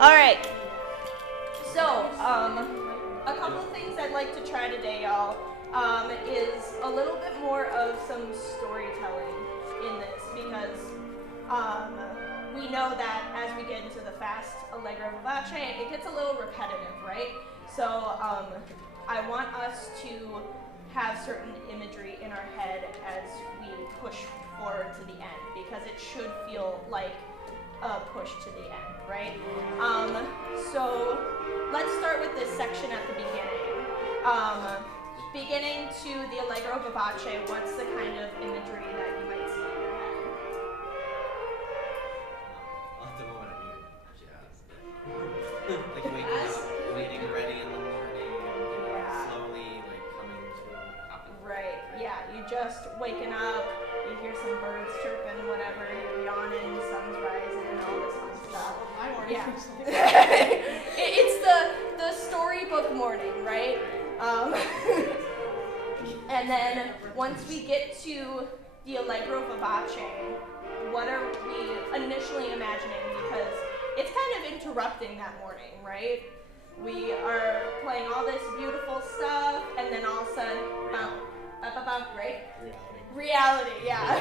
All right. So, a couple of things I'd like to try today, y'all, is a little bit more of some storytelling in this because we know that as we get into the fast allegro vivace, it gets a little repetitive, right? So I want us to have certain imagery in our head as we push forward to the end because it should feel like a push to the end, right? So let's start with this section at the beginning. Beginning to the allegro vivace, what's the kind of imagery that you might see in your head? At the moment I'm here, just like waking up, getting ready in the morning, slowly like coming to happen. Right, yeah, you just waking up, you hear some birds chirping, whatever, you're yawning, sun's rising, all this fun stuff. It's the storybook morning, right? And then once we get to the allegro vivace, what are we initially imagining? Because it's kind of interrupting that morning, right? We are playing all this beautiful stuff, and then all of a sudden, right? Reality, yeah.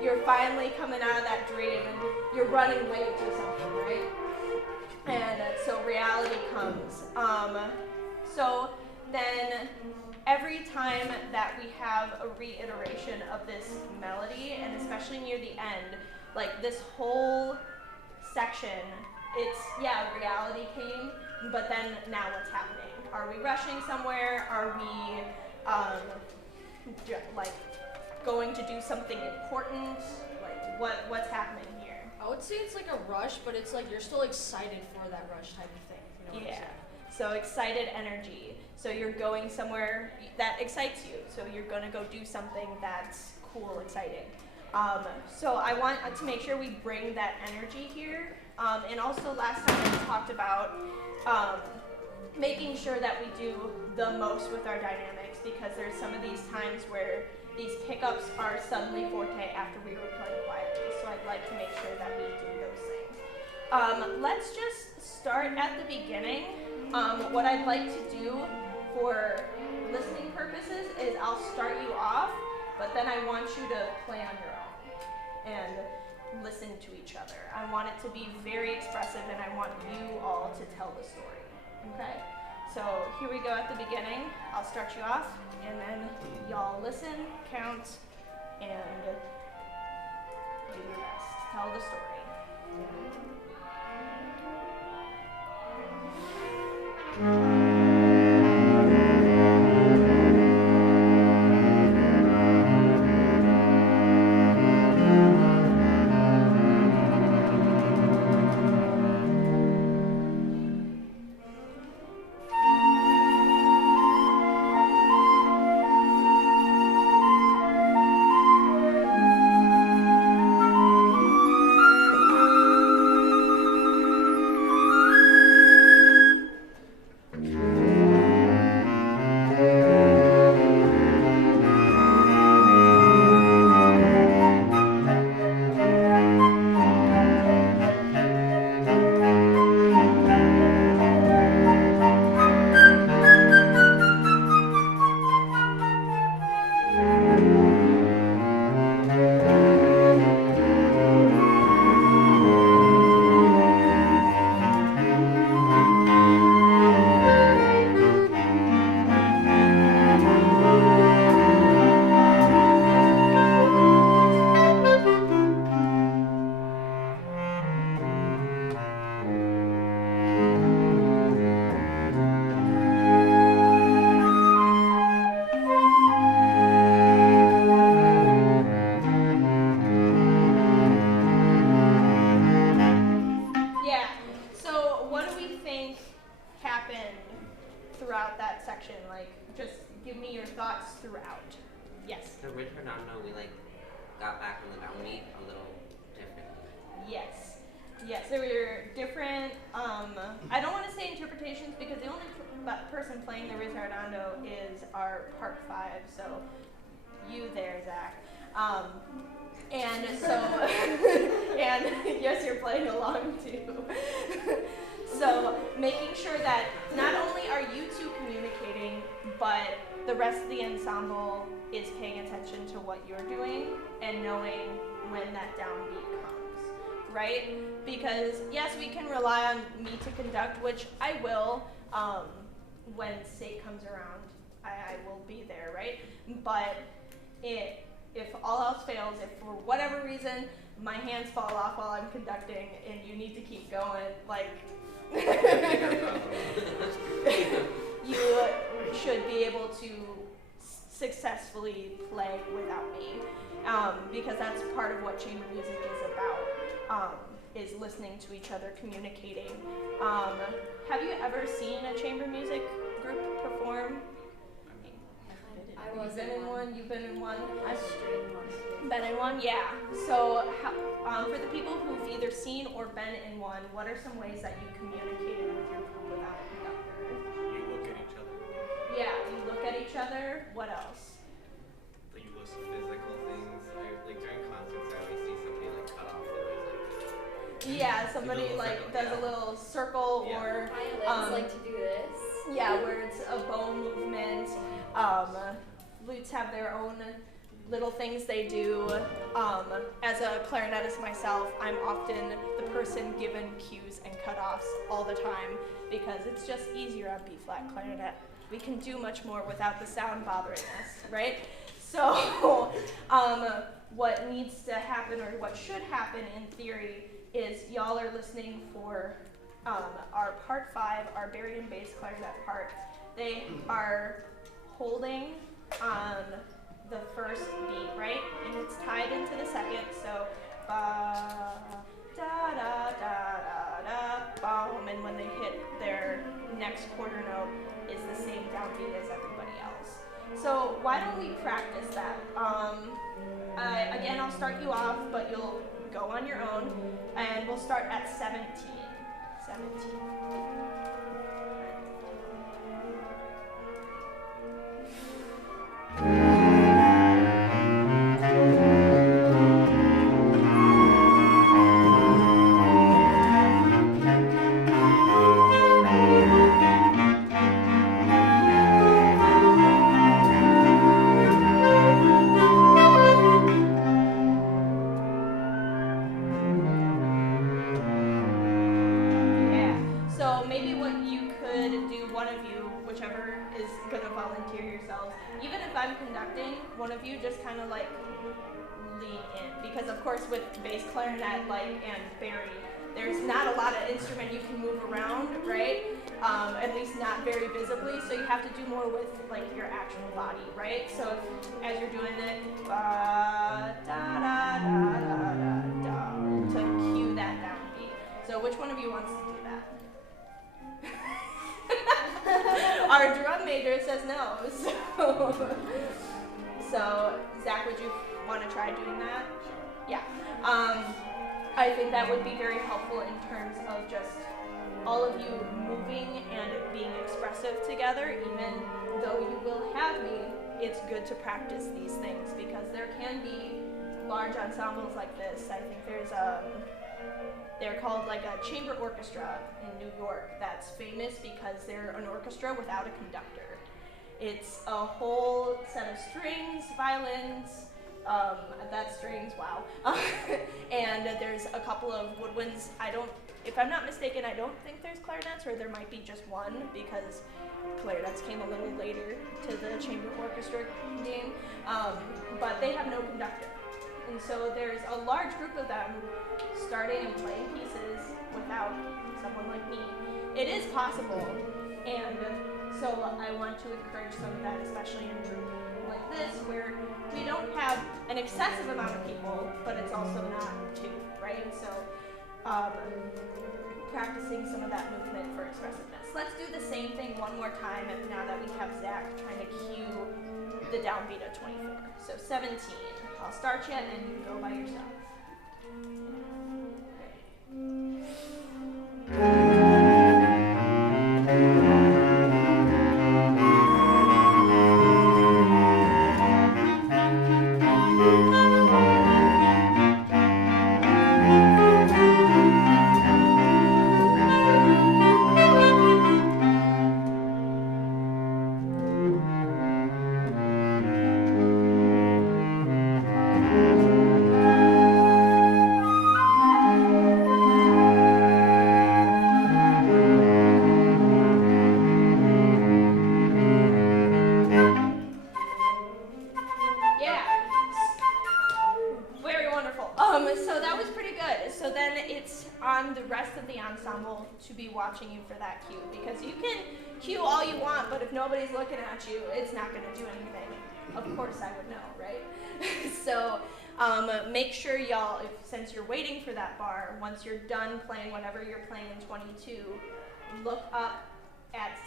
You're finally coming out of that dream, and you're running late or something, right? And so reality comes. So then every time that we have a reiteration of this melody, and especially near the end, like this whole section, it's, reality came, but then now what's happening? Are we rushing somewhere? Are we, going to do something important? Like, what's happening here? I would say it's like a rush, but it's like you're still excited for that rush type of thing. You know what I'm saying? So excited energy. So you're going somewhere that excites you. So you're gonna go do something that's cool, exciting. So I want to make sure we bring that energy here. And also last time we talked about making sure that we do the most with our dynamics because there's some of these times where these pickups are suddenly forte after we were playing quietly. So I'd like to make sure that we do those things. Let's just start at the beginning. What I'd like to do for listening purposes is I'll start you off, but then I want you to play on your own and listen to each other. I want it to be very expressive and I want you all to tell the story, okay? So here we go at the beginning. I'll start you off and then y'all listen, count, and do your best. Tell the story. Throughout that section, like, just give me your thoughts throughout. Yes. The Ritardando, we got back on the downbeat a little different. Yes. Yes, there were different, I don't want to say interpretations because the only person playing the Ritardando is our part 5, so you there, Zach. And so, and yes, you're playing along too. what you're doing and knowing when that downbeat comes, right? Because yes, we can rely on me to conduct, which I will. When state comes around, I will be there, right? But if all else fails, if for whatever reason my hands fall off while I'm conducting and you need to keep going, like you should be able to successfully play without me, because that's part of what chamber music is about, is listening to each other, communicating. Have you ever seen a chamber music group perform? You've been in one, you've been in one. I straight one. Been in one, yeah. So for the people who've either seen or been in one, what are some ways that you communicated with your group without a conductor? You look at each other. Yeah, you look at each other. What else? Like you listen. Physical things. Like during concerts, I always see somebody like cut off their music. Yeah, somebody little like circle, does yeah. a little circle Yeah. or Violins like to do this. yeah, where it's a bow movement. Flutes have their own little things they do. As a clarinetist myself, I'm often the person given cues and cutoffs all the time because it's just easier on B-flat clarinet. We can do much more without the sound bothering us, right? So what needs to happen, or what should happen in theory, is y'all are listening for our part 5, our baritone bass clarinet part. They are holding on the first beat, right? And it's tied into the second, so ba da da da da da boom, and when they hit their next quarter note is the same downbeat as everybody else. So why don't we practice that? Again, I'll start you off, but you'll go on your own, and we'll start at 17. 17. One of you just kind of like lean in, because of course with bass clarinet and bari, there's not a lot of instrument you can move around, right? At least not very visibly, so you have to do more with like your actual body, right? So as you're doing it, da da da da da da, to cue that downbeat. So which one of you wants to do that? Our drum major says no, so Zach, would you want to try doing that? Yeah. I think that would be very helpful in terms of just all of you moving and being expressive together. Even though you will have me, it's good to practice these things because there can be large ensembles like this. I think there's they're called like a chamber orchestra in New York that's famous because they're an orchestra without a conductor. It's a whole set of strings, violins, that's strings, wow. And there's a couple of woodwinds. If I'm not mistaken, I don't think there's clarinets, or there might be just one because clarinets came a little later to the chamber orchestra game. But they have no conductor. And so there's a large group of them starting and playing pieces without someone like me. It is possible, and so I want to encourage some of that, especially in a group like this, where we don't have an excessive amount of people, but it's also not too, right? So practicing some of that movement for expressiveness. Let's do the same thing one more time now that we have Zach trying to cue the downbeat of 24. So 17. I'll start you and you go by yourself. rest of the ensemble to be watching you for that cue, because you can cue all you want, but if nobody's looking at you, it's not going to do anything. Of course I would know, right? So make sure y'all, since you're waiting for that bar, once you're done playing whatever you're playing in 22, look up at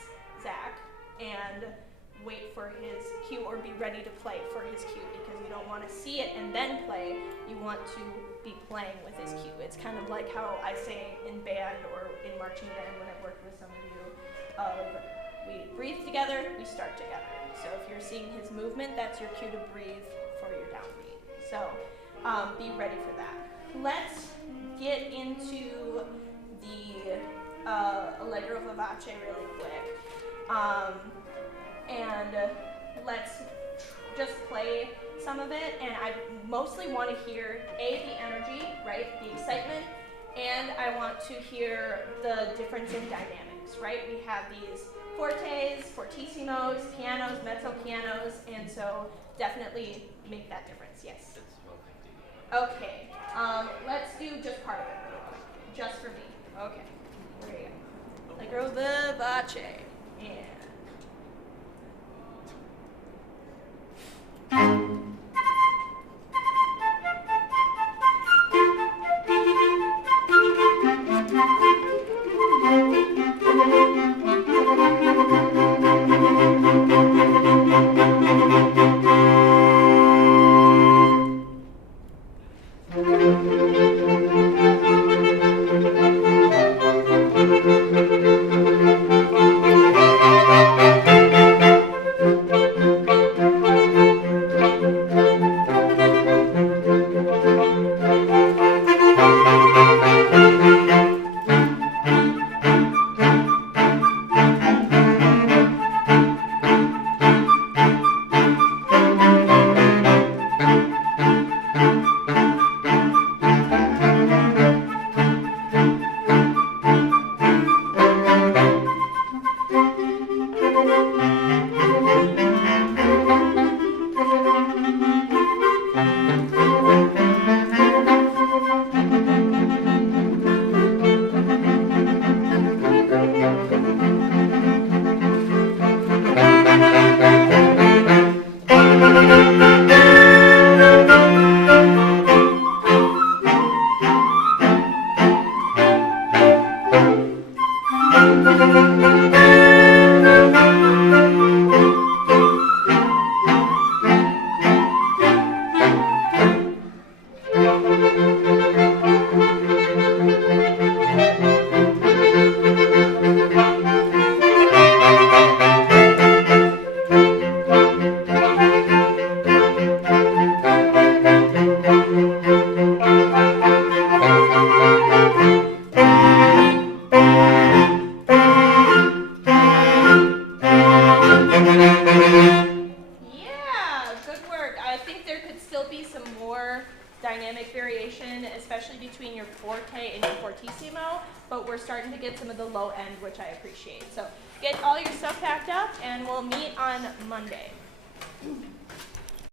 Zach and wait for his cue, or be ready to play for his cue, because you don't want to see it and then play. You want to be playing with his cue. It's kind of like how I say in band or in marching band when I've worked with some of you, we breathe together, we start together. So if you're seeing his movement, that's your cue to breathe for your downbeat. So be ready for that. Let's get into the Allegro vivace really quick. And let's just play some of it. And I mostly want to hear, A, the energy, right, the excitement, and I want to hear the difference in dynamics, right? We have these fortes, fortissimos, pianos, mezzo pianos, and so definitely make that difference, yes. Okay, let's do just part of it real quick, just for me. Okay, there you go. Allegro vivace, and dynamic variation, especially between your forte and your fortissimo, but we're starting to get some of the low end, which I appreciate. So get all your stuff packed up, and we'll meet on Monday.